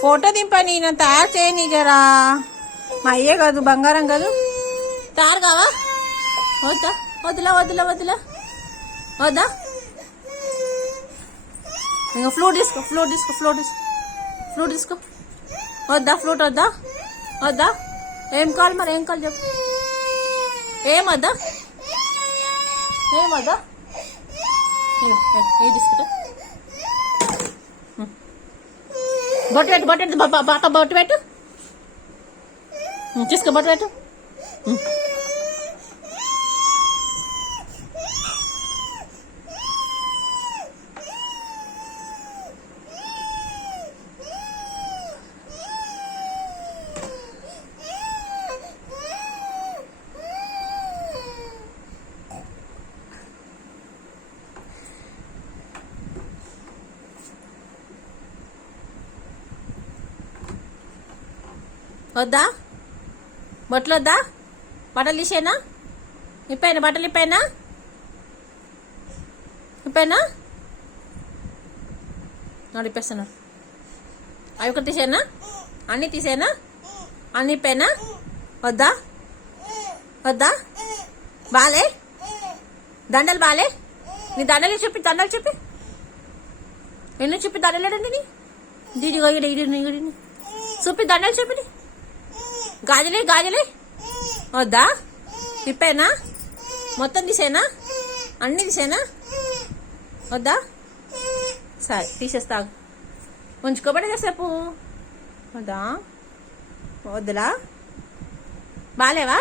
Photo దింపని నేను తయారు చేయని జరా. మా అయ్యే కాదు బంగారం కాదు. తయారు కావా? వద్దా? వద్దులా వద్దులా వద్దులా వద్దా? ఇంకా ఫ్లూట్ తీసుకో ఫ్లూట్ తీసుకో ఫ్లూట్ తీసుకో ఫ్లూట్ తీసుకో. వద్దా? ఫ్లూట్ వద్దా? వద్దా? ఏం కావాలి మరి? ఏం కావాలి చెప్పు. ఏమొద్దా? ఏమొద్దా? ఏ తీసుకుంటా. బొట్టు పెట్టు బొట్టు పెట్టు బాగా బొట్టు పెట్టు. తీసుకో బొట్టు పెట్టు. వద్దా? బొట్లు వద్దా? బట్టలు తీసేనా? ఇప్పైనా బట్టలు ఇప్పైనా ఇప్పైనా నడిపేస్తున్నా. అవి ఒకటి తీసేనా? అన్నీ తీసేనా? అన్నీ ఇప్పైనా? వద్దా? వద్దా? బాలే దండలు బాలే. నీ దండలు చెప్పి దండలు చెప్పి ఎన్ని చెప్పి దండలేడండి నీ దీడి చూపి దండలు చెప్పి. గాజులే గాజులే వద్దా? ఇప్పేనా? మొత్తం తీసేనా? అన్నీ తీసేనా? వద్దా? సరే తీసేస్తా. ఉంచుకోబడి కాసేపు. వద్దా? వద్దులా? బాలేవా?